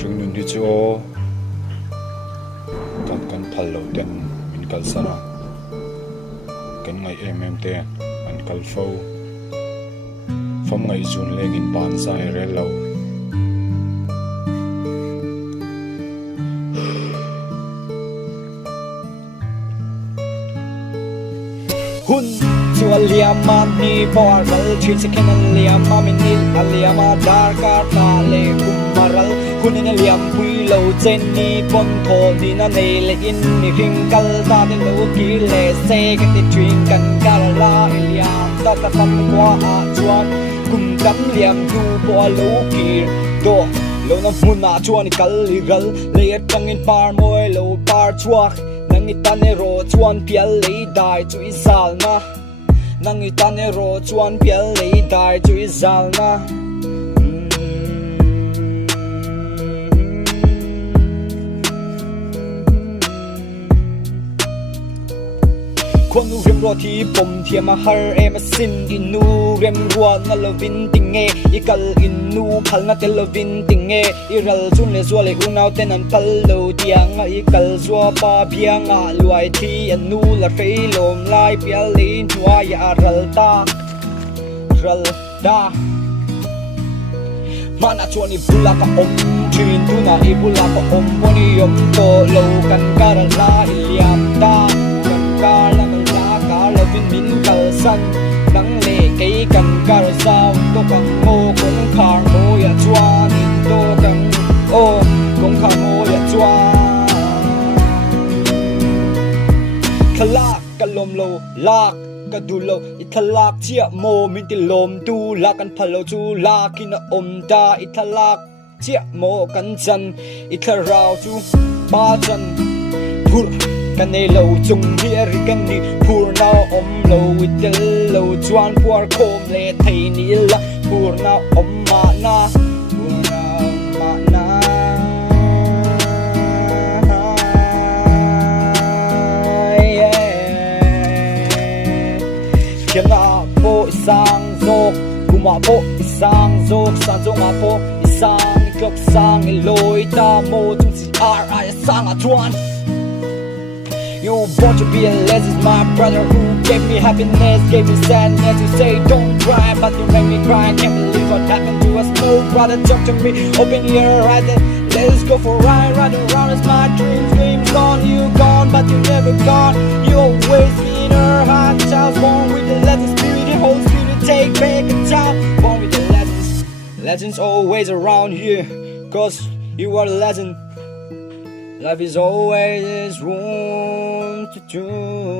Ring nun hi chu o kan phal lo ten min kal sana kan ngai te an kal fo fam ngai jun leng in ban sai re lo hun chu aliam man ni por bal thi second aliam ma min nil aliam dar ka ta le kumaral hun in aliam pui lo chen ni pon tho ni na nei le in ni ring kal ta de lo ki le se ka ti twin kan kal la aliam ta ta kam kwa a chuan kum kam liam du po lo ki do lo na mun na chuan kal li gal le tang in par moi lo par chuak nang itane ro chuan pial lei dai chu izal na nang itane ro chuan pial lei dai chu izal na Kwanu rem ro thi pom thiam a har em a sin inu rem ruwa na lovin tinge ikal inu phal na tel lovin tinge iral chun le zua le unau ten an pal lo tiang a ikal zua pa biang a luai thi anu la fei lom lai pial le nuwa ya ral da mana chuani bula ka om thin tu na i bula ka om moni om to lo kan kar la iliam ta kan kar la vin min kal san nang le kei kan kar sao to kang mo kong khar mo ya chuan in to kang o kong khar mo ya chuan khalak kalom lo lak ka du lo ithalak chia mo min ti lom tu la kan phalo chu la kin om ta ithalak chia mo kan chan itharau chu ba chan phur kan nei lo chung hier kan ni phur nau om lo itel lo chuan puar khom le thei ni la phur nau om ma na Kena po isang zok kuma po isang zok san zong a po isang klok sang iloi ta mo chung si ai sang a chuan. You born to be a legend, my brother who gave me happiness, gave me sadness. You say don't cry, but you make me cry. I can't believe what happened to us. No brother, talk to me, open your eyes and let's go for a ride. Ride around as my dreams gone. You gone, but you never gone. You always be in her heart. Child born with the legend spirit, the whole spirit take back a child born with the legends. Legends always around here, cause you are a legend. Life is always room to choose.